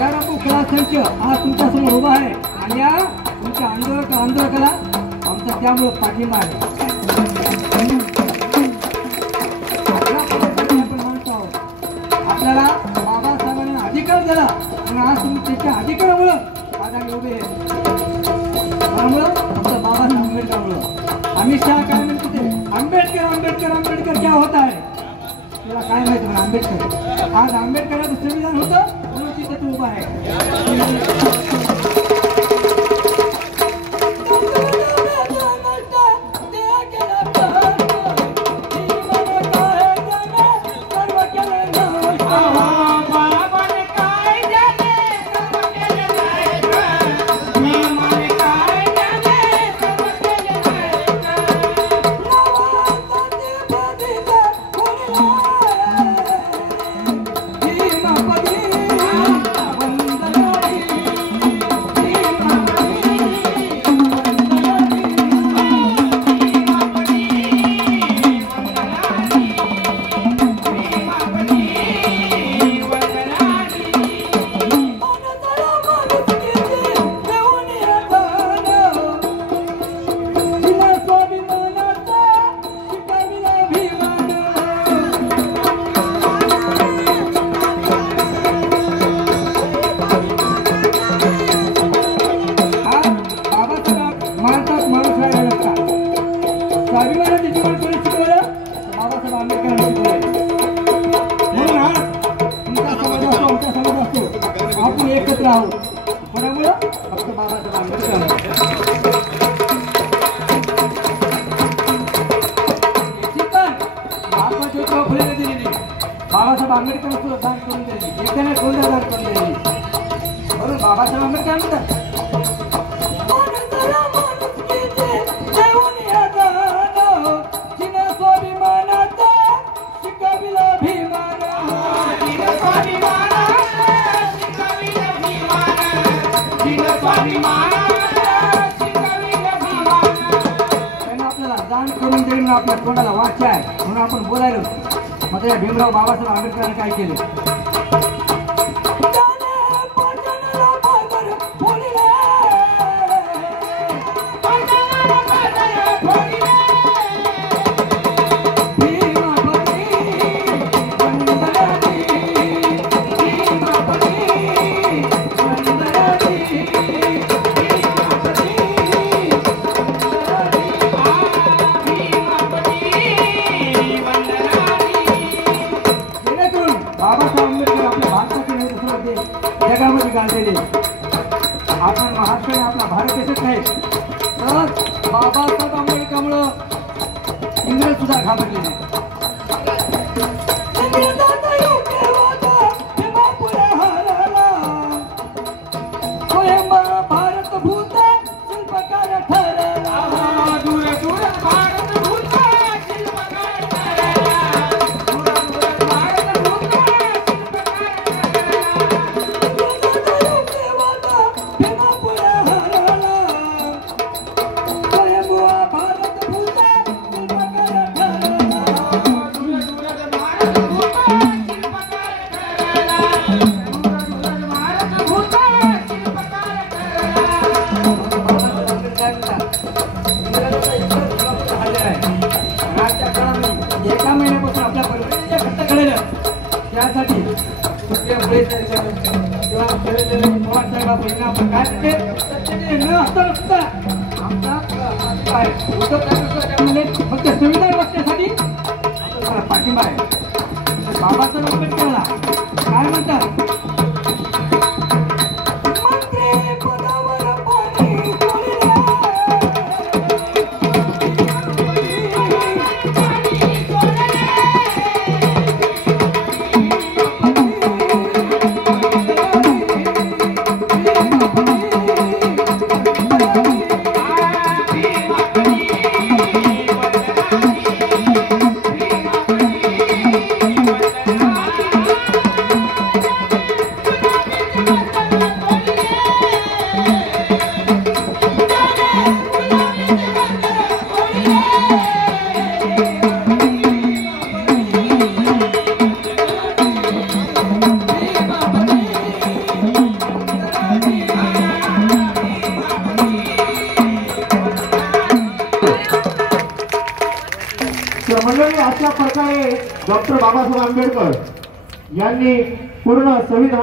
पगारापू कला संच हा तुमच्या समोर उभा आहे आणि या तुमच्या आंदोलकाला आमचा त्यामुळे पाठिंबा आहे. आपल्याला बाबासाहेबांना अधिकार दिला आणि आज तुम्ही त्याच्या अधिकारामुळं आज आम्ही उभे आहे. त्यामुळं फक्त बाबासाहेब आंबेडकरमुळं. अमित शहा काय म्हणते आंबेडकर आंबेडकर आंबेडकर क्या होता है तुला काय माहिती पण आंबेडकर आज आंबेडकरांचं संविधान होतं म्हणून तिथे तू उभा आहे. आपण एकत्र आहोत कोणामुळं फक्त बाबासाहेब आंबेडकर. महात्मा ज्योतिराव फुलेने दिलेली बाबासाहेब आंबेडकर दान करून दिलेली एकाने कोणत्या दान करून दिलेली बरोबर बाबासाहेब आंबेडकर म्हणतात. आपल्याला दान करून देईन आपल्या तोंडाला वाक्य आहे म्हणून आपण बोलायलो. मग या भीमराव बाबासाहेब आंबेडकरांनी काय केले जगामध्ये गाजलेले आपण महाराष्ट्र आपला भारत देशच आहे. तर बाबासाहेब आंबेडकरमुळं इंग्रज सुद्धा घाबरले नाही. भारत भूत शिल्पकार ठरला दूर दूर भारत भूत शिल्पकार एका महिन्यापासून आपल्या परंपरेच्या घट्ट घडल्या त्यासाठी सुट्ट्यामुळे किंवा पवारसाहेब आपण काय न असता नसता आमचा उद्धव ठाकरे फक्त संविधान वाचण्यासाठी पाठिंबा आहे. बाबासाहेब आंबेडकरला काय म्हणतात तर मंडळी अशा प्रकारे डॉक्टर बाबासाहेब आंबेडकर यांनी पूर्ण संविधान